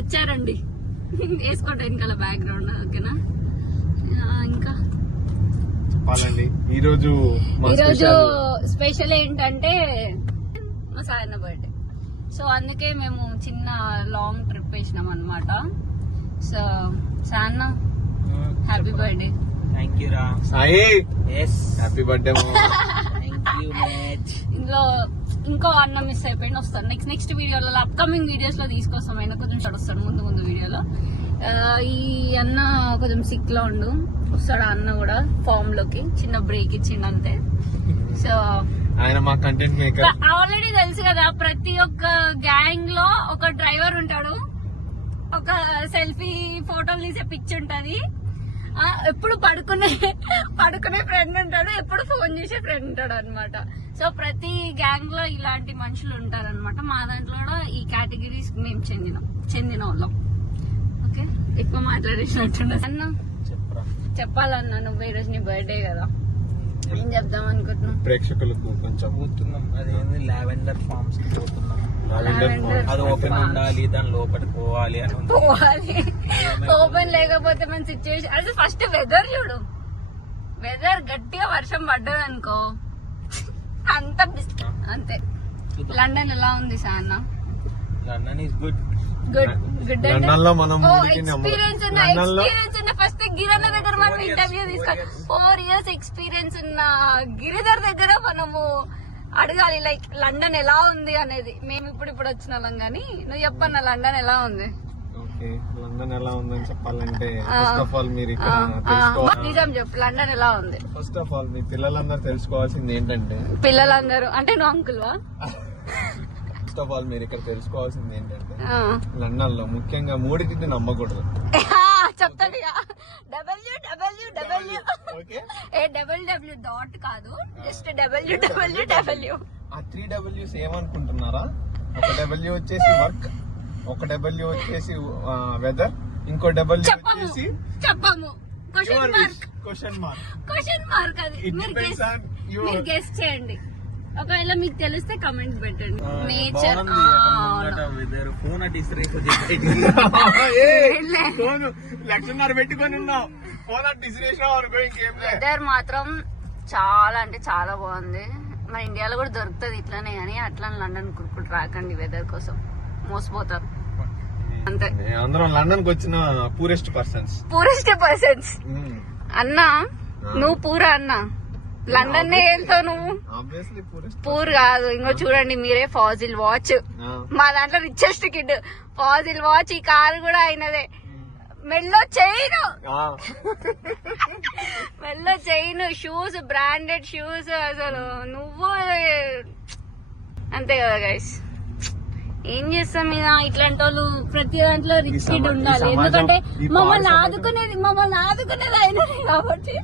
వచ్చారండి. వేసుకోండి వెనకాల బ్యాక్గ్రౌండ్. ఓకేనా? ఇంకా చెప్పాలండి ఈరోజు స్పెషల్ ఏంటంటే మా సాయన్న బర్త్డే. సో అందుకే మేము చిన్న లాంగ్ ట్రిప్ వేసినాం అనమాట. So Sayanna happy birthday. Thank you రా Sai. Yes happy birthday. Thank you much. ఇందులో ఇంకో అన్న మిస్ అయిపోయింది, వస్తాడు నెక్స్ట్ వీడియోలో, అప్కమింగ్ వీడియోస్ లో తీసుకొస్తాం. ఆయన కొంచెం వస్తాడు ముందు వీడియోలో. ఈ అన్న కొంచెం సిక్ లో ఉండు, వస్తాడు అన్న కూడా ఫామ్ లోకి. చిన్న బ్రేక్ ఇచ్చిండు అంతే. సో ఆయన మా కంటెంట్ మేకర్. ఆల్రెడీ తెలుసు కదా, ప్రతి ఒక్క గ్యాంగ్ లో ఒక డ్రైవర్ ఉంటాడు, ఒక సెల్ఫీ ఫోటోలు తీసే పిచ్ ఉంటది, ఎప్పుడు పడుకునే ఫ్రెండ్ ఉంటాడు, ఎప్పుడు ఫోన్ చేసే ఫ్రెండ్ ఉంటాడు అనమాట. సో ప్రతి గ్యాంగ్ లో ఇలాంటి మనుషులు ఉంటారనమాట. మా దాంట్లో కూడా ఈ కేటగిరీస్ మేము చెందిన వాళ్ళం. ఓకే, ఎక్కువ మాట్లాడేసినట్టుండ అన్న. చెప్పాలన్నా, నువ్వు ఈ రోజు నీ బర్త్డే కదా, ఏం చెప్దాం అనుకుంటున్నాం ప్రేక్షకులకు? కొంచెం పోతున్నాం, అదేంది లావెండర్ ఫార్మ్స్ కి పోతున్నాం. అది ఓపెన్ ఉండాలి, దాని లోపలికి పోవాలి అని పోవాలి. ఓపెన్ లేకపోతే మన సిచ్యువేషన్ అంటే ఫస్ట్ వెదర్ చూడు. వెదర్ గట్టిగా వర్షం పడ్డది అనుకో అంతే. లండన్ ఎలా ఉంది సాన్న? London is good. Good experience ఉన్న ఫస్ట్ గిరన్న దగ్గర మనం ఇంటర్వ్యూ తీసుకోవాలి. 4 years ఎక్స్పీరియన్స్ ఉన్న గిరిధర్ దగ్గర మనము అడగాలి, లైక్ లండన్ ఎలా ఉంది అనేది. మేము ఇప్పుడు వచ్చిన వాళ్ళం కానీ నువ్వు చెప్పన్న లండన్ ఎలా ఉంది? లండన్ ఎలా ఉందని చెప్పాలంటే ఫస్ట్ ఆఫ్ ఆల్ మీరు నిజం చెప్పు, లండన్ ఎలా ఉంది? ఫస్ట్ ఆఫ్ ఆల్ మీ పిల్లలందరూ తెలుసుకోవాల్సింది ఏంటంటే, పిల్లలందరూ అంటే నువ్వు అంకుల్ వా? ఫస్ట్ ఆఫ్ ఆల్ మీరు ఇక్కడ తెలుసుకోవాల్సింది ఏంటంటే, లండన్ లో ముఖ్యంగా మూడింటిని నమ్మకూడదు. చెప్తాడు www డాట్ కాదు, జస్ట్ www. ఆ 3 W's ఏమనుకుంటున్నారా? ఒక W వచ్చేసి వర్క్, ఒక W వచ్చేసి వెదర్, ఇంకో W వచ్చేసి చెప్పము క్వశ్చన్ మార్క్. అది మీరు గెస్ చేయండి. ఒకవేళ మీకు తెలిస్తే కమెంట్ పెట్టండి. నేచర్ ఫోన్ లక్షన్నర పెట్టుకొని ఉన్నావు, ఫోన్ వెదర్ మాత్రం చాలా అంటే చాలా బాగుంది. మన ఇండియాలో కూడా దొరుకుతుంది ఇట్లానే, కానీ అట్లా లండన్ కురుకుడు రాకండి, వెదర్ కోసం మోసపోతారు అంతే. అందరం లండన్ కి వచ్చిన పూరెస్ట్ పర్సన్స్. అన్నా నువ్వు పూరా అన్నా, లండన్ వెళ్తావు నువ్వు. పూర్ కాదు, ఇంకో చూడండి మీరే, ఫాజిల్ వాచ్. మా దాంట్లో రిచెస్ట్ కిడ్ ఫాజిల్ వాచ్. ఈ కారు కూడా అయినదే. మెల్లో చైన్, షూస్, బ్రాండెడ్ షూస్. అసలు నువ్వు అంతే కదా గైస్. ఏం చేస్తాం మీద ఇట్లాంటి వాళ్ళు ప్రతి దాంట్లో రిచ్ కిడ్ ఉండాలి. ఎందుకంటే మమ్మల్ని ఆదుకునేది అయినది కాబట్టి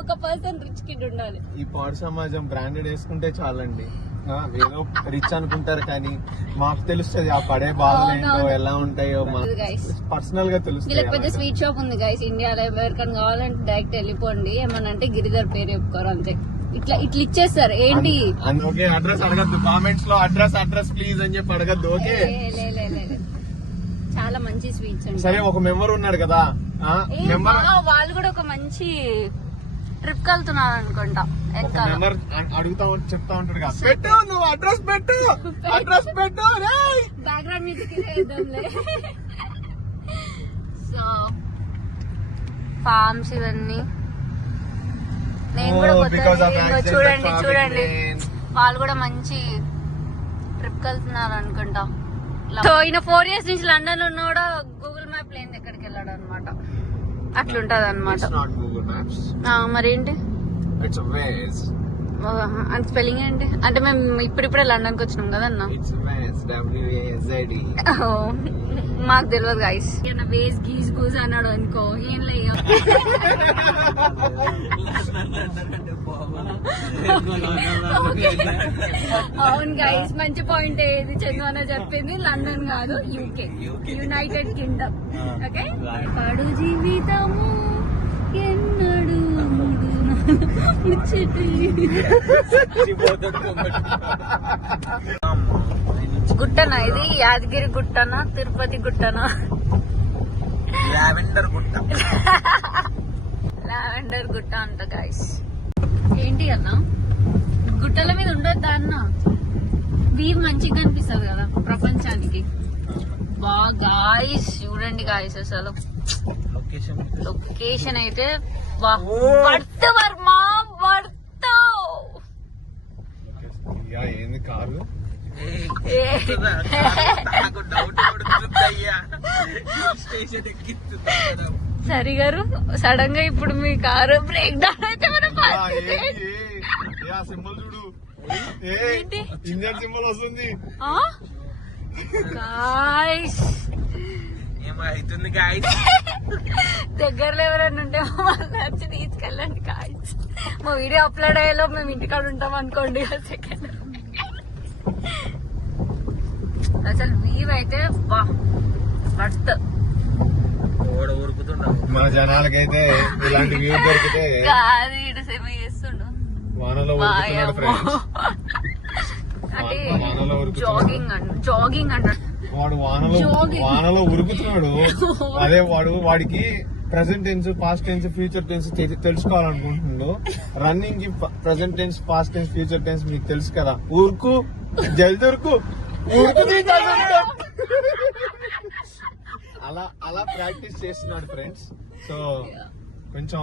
ఒక పర్సన్ రిచ్ కిడ్ ఉండాలి. ఈ పాడు సమాజం బ్రాండెడ్ వేసుకుంటే చాలండి, ఏదో రిచ్ అనుకుంటారు, కానీ మాకు తెలుస్తుంది ఆ పడే బాధలు ఏంటో, ఎలా ఉంటాయో పర్సనల్ గా తెలుస్తుంది. వీళ్ళకి పెద్ద స్వీట్ షాప్ ఉంది గైస్ ఇండియాలో. ఎవరికైనా కావాలంటే డైరెక్ట్ వెళ్ళిపోండి. ఏమనంటే గిరిధర్ పేరు చెప్పుకోరు అంతే. ఇట్లా ఇచ్చేస్తారు. ఏంటి అడ్రస్ అడగద్దు, కామెంట్స్ లో అడ్రస్ ప్లీజ్ అని చెప్పి అడగద్దు. ఓకే, చాలా మంచి స్వీట్స్ ఉంటాయి. సరే, ఒక మెంబర్ ఉన్నాడు కదా, వాళ్ళు కూడా ఒక మంచి ట్రిప్ కి వెళ్తున్నారు అనుకుంటా. మెంబర్ అడుగుతా చెప్తా ఉంటాడు కదా, పెట్టు నువ్వు అడ్రస్ పెట్టు బ్యాక్గ్రౌండ్ మ్యూజిక్ వేద్దాంలే. సో ఫార్మ్స్ ఇవన్నీ నేను కూడా చూడండి వాళ్ళు కూడా మంచి ట్రిప్ కి వెళ్తున్నారు అనుకుంటా. సో ఈయన 4 years నుంచి లండన్ ఉన్న కూడా గూగుల్ మ్యాప్ లేని ఎక్కడికి వెళ్ళాడు అనమాట. అట్లుంటది అనమాట. మరేంటి అంత స్పెల్లింగ్ ఏంటి అంటే, మేము ఇప్పుడిప్పుడే లండన్ కి వచ్చినాం కదా అన్న. మాకు తెలియదు గైస్. వేస్ గీస్ గూస్ అన్నాడు అనుకో, ఏం లేదు. అవును గైస్, మంచి పాయింట్. ఏది చందు అన్న చెప్పింది, లండన్ కాదు యూకే, యునైటెడ్ కింగ్డమ్. ఓకే, పడు జీవితము ఎన్నడు గుట్టనా ఇది? యాదగిరి గుట్టనా, తిరుపతి గుట్టనా? లావెండర్ గుట్ట. లావెండర్ గుట్ట అంట గైస్. ఏంటి అన్న గుట్టల మీద ఉండొద్దా అన్న? వ్యూ మంచిగా కనిపిస్తుంది కదా ప్రపంచానికి. బా గాయస్ చూడండి గాయస్, అసలు లొకేషన్ అయితే వర్త్ వర్మ వర్త్. ఏంది కార్లు సరి గారు సడన్ గా ఇప్పుడు మీ కారు బ్రేక్ డౌన్ అయితే సింబల్ చూడు, ఇంజన్ సింబల్ వస్తుంది. గాయ్స్ ఏమైతుంది గాయ్స్? దగ్గరలో ఎవరైనా ఉంటే మమ్మల్ని వచ్చి తీసుకెళ్ళండి గాయ్స్. మా వీడియో అప్లోడ్ అయ్యేలో మేము ఇంటికాడ ఉంటాం అనుకోండి. సెకండ్ అసలు వ్యూ అయితే వర్త్. మన జనాలకైతే ఇలాంటి వ్యూ దొరికితే కాదు ఇటు సేమ చేస్తుండు వానలో ఉరుకుతున్నాడు ఫ్రెండ్స్. అంటే వానలో జాగింగ్ జాగింగ్ అంటాడు వాడు, వానలో ఉరుకుతున్నాడు. అదే వాడికి present tense, past tense, future tense తెలుసుకోవాలనుకుంటున్నాడు. రన్నింగ్ కి present tense, past tense, future tense మీకు తెలుసు కదా. ఊరుకు, జల్ది ఉరుకు, అలా ప్రాక్టీస్ చేస్తున్నాడు ఫ్రెండ్స్. సో కొంచెం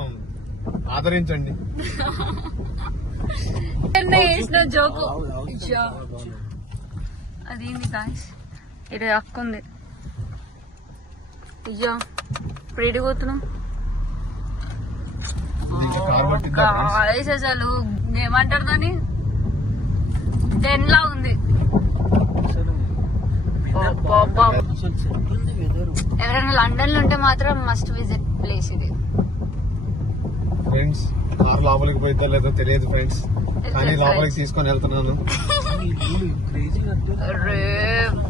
ఆదరించండి. వేసిన జోకు అదేంది గాయస్, ఇది అక్కుంది. అయ్యా ఇప్పుడు ఎడిపోతున్నాం గాయస్. అసలు ఏమంటారు దాన్ని, 10 లా ఉంది. ఎవరైనా లండన్ లో ఉంటే మాత్రం మస్ట్ విజిట్ ప్లేస్ ఇది ఫ్రెండ్స్. కార్ లోపలికి పోయిద్దా లేదో తెలియదు ఫ్రెండ్స్, కానీ లోపలికి తీసుకొని వెళ్తున్నాను. అరే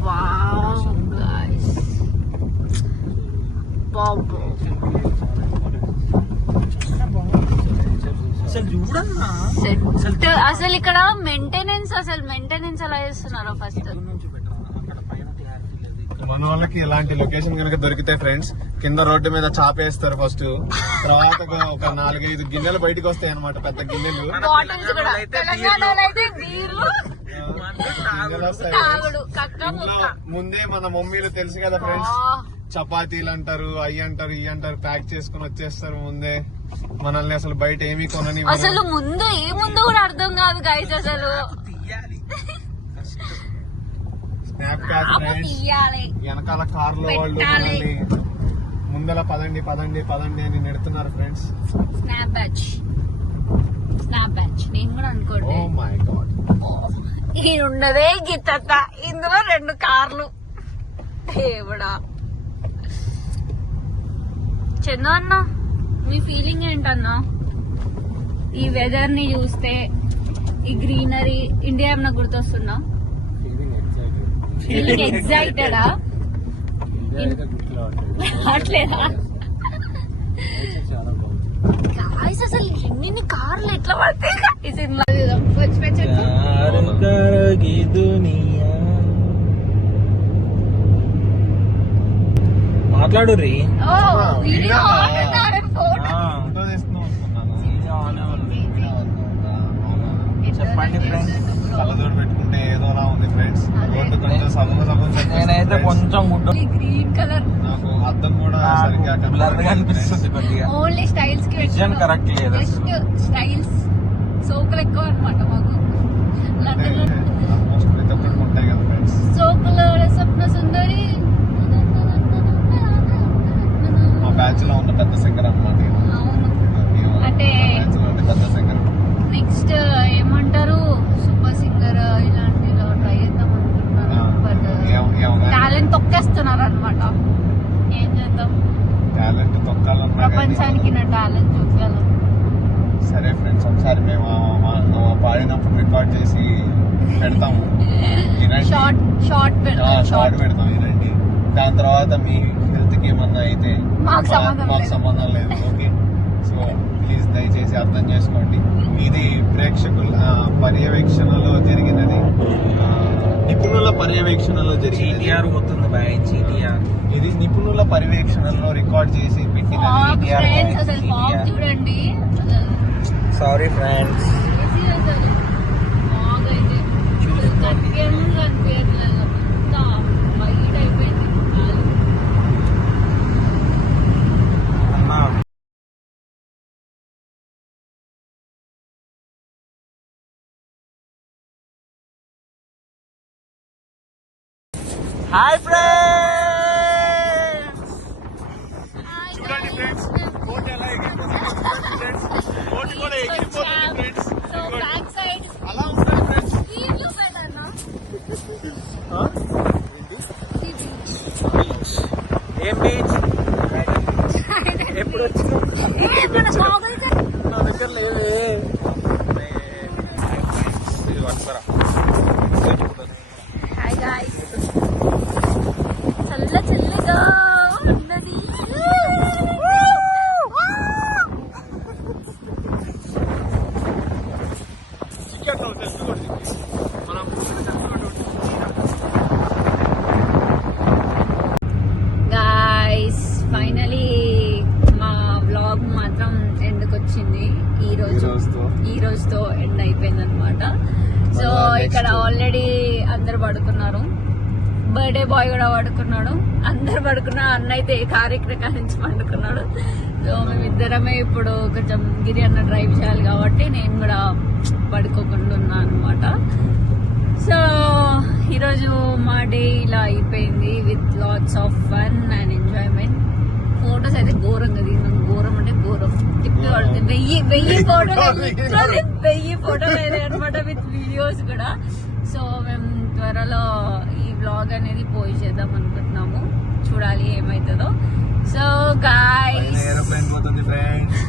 వావ్ గాయ్స్, బాబు అసలు ఇక్కడ మెయింటెనెన్స్ ఎలా చేస్తున్నారో ఫస్ట్. మన వాళ్ళకి ఇలాంటి లొకేషన్ కనుక దొరికితే ఫ్రెండ్స్, కింద రోడ్డు మీద చాపేస్తారు ఫస్ట్. తర్వాత ఒక 4-5 గిన్నెలు బయటకు వస్తాయి అనమాట, పెద్ద గిన్నెలు. బాటిల్స్ కూడా తెలంగాణలో అయితే బీర్లు ముందే మన మమ్మీలు తెలుసు కదా ఫ్రెండ్స్, చపాతీలు అంటారు, అయ్యి అంటారు, ఇవి అంటారు, ప్యాక్ చేసుకుని వచ్చేస్తారు ముందే. మనల్ని అసలు బయట ఏమీ కొనని. అసలు ముందు ఏముందో కూడా అర్థం కాదు గైస్. అసలు స్నాప్ క్యాచ్ ఫ్రెండ్స్, వెనకాల కార్లో వాళ్ళు ముందల పదండి పదండి పదండి అని నెడుతున్నారు ఫ్రెండ్స్. స్నాప్ బ్యాచ్ నేను కూడా అనుకోండి. ఓ మై గాడ్, ఈ ఉన్నదే గిత్త, ఇందులో 2 కార్లు. దేవుడా. చందు అన్న, మీ ఫీలింగ్ ఏంటన్నా ఈ వెదర్ ని చూస్తే, ఈ గ్రీనరీ? ఇండియా ఏమన్నా గుర్తొస్తున్నా? ఫీలింగ్ ఎక్సైటెడా? అట్లేదా గాయ్స్? అసలు ఎన్ని కార్లు ఎట్లా పడతాయి ఈ సినిమా. మాట్లాడు రీ. చెప్పండి ఫ్రెండ్స్. కళ్ళజోడు పెట్టుకుంటే ఏదోలా ఉంది ఫ్రెండ్స్. నేనైతే కొంచెం గ్రీన్ కలర్, నాకు అద్దం కూడా సరిగ్గా కనిపిస్తుంది కొద్దిగా. ఓన్లీ స్టైల్స్ కి కరెక్ట్ లేదు, జస్ట్ స్టైల్స్. సోకులు ఎక్కువ అనమాట మాకు లండన్ లో. ఆల్మోస్ట్ ప్రతి ఒక్కరికి ఉంటాయి కదా ఫ్రెండ్స్. సోకుల స్వప్న సుందరి మా బ్యాచ్ లో ఉన్న పెద్ద సింగర్ అన్నమాట. అవును, అంటే బ్యాచ్ లో ఉండే పెద్ద సింగర్. నెక్స్ట్ ఏమంటారు, సూపర్ సింగర్ ఇలాంటిలో ట్రై చేద్దాం అనుకుంటున్నాను. బట్ టాలెంట్ తొక్కేస్తున్నారు అనమాట. ఏం చేద్దాం, టాలెంట్ తొక్కాలన్నా ప్రపంచానికి నా టాలెంట్ చూపించాలి. సరే ఫ్రెండ్స్, ఒకసారి మేము పాడినప్పుడు రికార్డ్ చేసి పెడతాము. షార్ట్ పెడతాం వినండి. దాని తర్వాత మీ హెల్త్ కి ఏమన్నా అయితే మాకు సంబంధం లేదు. ఓకే, సో ప్లీజ్ దయచేసి అర్థం చేసుకోండి. ఇది ప్రేక్షకుల పర్యవేక్షణలో జరిగినది, నిపుణుల పర్యవేక్షణలో జరిగింది. జీటీఆర్ పోతుంది బాయ్, జీటీఆర్. ఇది నిపుణుల పర్యవేక్షణలో రికార్డ్ చేసి పెట్టిన ఫాగ్ GTR ఫ్రెండ్స్, అసలు GTR. ఫాగ్ చూడండి. Sorry friends. Crazy అసలు. ఫాగ్ అయితే నాకేమో కనిపించట్లేదు. అంత వైడ్ అయిపోయింది గాలి. అన్నా హాయ్ ఫ్రెండ్స్. చూడండి ఫ్రెండ్స్, బోట్ ఎలా ఎగిరిపోతుంది చూడండి ఫ్రెండ్స్. బోట్ కూడా ఎగిరిపోతుంది ఫ్రెండ్స్. సో బ్యాక్ సైడ్ అలా ఉంటుంది ఫ్రెండ్స్. ఈ వ్యూ బెటర్ నా ఏం బీచ్ ఎప్పుడు వచ్చినావు? నా దగ్గర లేవే. ఇది పట్టుకోరా. హాయ్ గాయ్స్, చల్ల చల్లగా ఉన్నది. చికెన్ లో తెలుసు కూడా మనం గాయ్స్ ఫైనలీ మా వ్లాగ్ మాత్రం ఎండ్కి వచ్చింది. ఈ రోజుతో ఎండ్ అయిపోయింది అనమాట. సో మళ్ళా ఇక్కడ next. ఆల్రెడీ అందరు పడుకున్నారు. బర్త్డే బాయ్ కూడా పడుకున్నాడు. అందరు పడుకున్న అన్న అయితే కార్యక్రమం నుంచి పండుకున్నాడు. సో మేమిద్దరమే ఇప్పుడు కొంచెం గిరి అన్న డ్రైవ్ చేయాలి కాబట్టి నేను కూడా పడుకోకుండా ఉన్నా అనమాట. సో ఈరోజు మా డే ఇలా అయిపోయింది with lots of fun and enjoyment. Photos అయితే ఘోరంగా దిగినాం. ఘోరం అంటే ఘోరం. తిప్పి పడుతుంది. వెయ్యి ఫోటోలు literally 1000 ఫోటోలు అయినాయి అనమాట విత్ వీడియోస్ కూడా. సో మేము త్వరలో ఈ వ్లాగ్ అనేది పోస్ట్ చేద్దాం అనుకుంటున్నాము. చూడాలి ఏమవుతుందో. సో గాయ్స్, ఏరోప్లేన్ పోతుంది ఫ్రెండ్స్.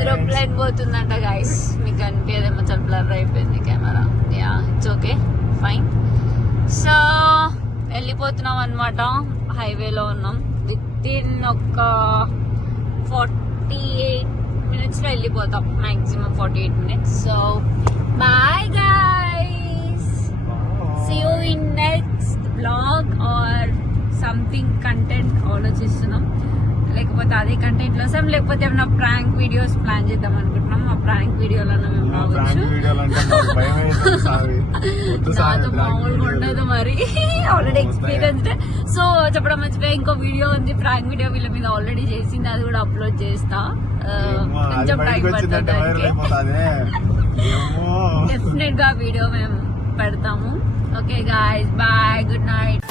ఏరోప్లేన్ పోతుందంట గాయ్స్. మీకు అనిపించదేమో, చాలా బ్లర్ అయిపోయింది camera. Yeah it's okay, fine. So వెళ్ళిపోతున్నాం అనమాట. హైవేలో ఉన్నాం. విత్ ఇన్ ఒక 48 minutes లో వెళ్ళిపోతాం. Maximum 48 minutes. So bye guys, see you in next blog or something content ఆలోచిస్తున్నాం. లేకపోతే అదే కంటెంట్ లో వస్తాం, లేకపోతే ఏమైనా ప్రాంక్ వీడియోస్ ప్లాన్ చేద్దాం అనుకుంటున్నాం. ఆ ప్రాంక్ వీడియోలో మేము రావచ్చు. నాతో మామూలుగా ఉండదు మరి. Already experienced. సో చెప్పడం మర్చిపోయి, ఇంకో వీడియో ఉంది ప్రాంక్ వీడియో వీళ్ళ మీద ఆల్రెడీ చేసింది. అది కూడా అప్లోడ్ చేస్తా. కొంచెం టైం పడుతుంది దానికి. డెఫినెట్ గా వీడియో మేము పెడతాము. Okay guys, bye, good night.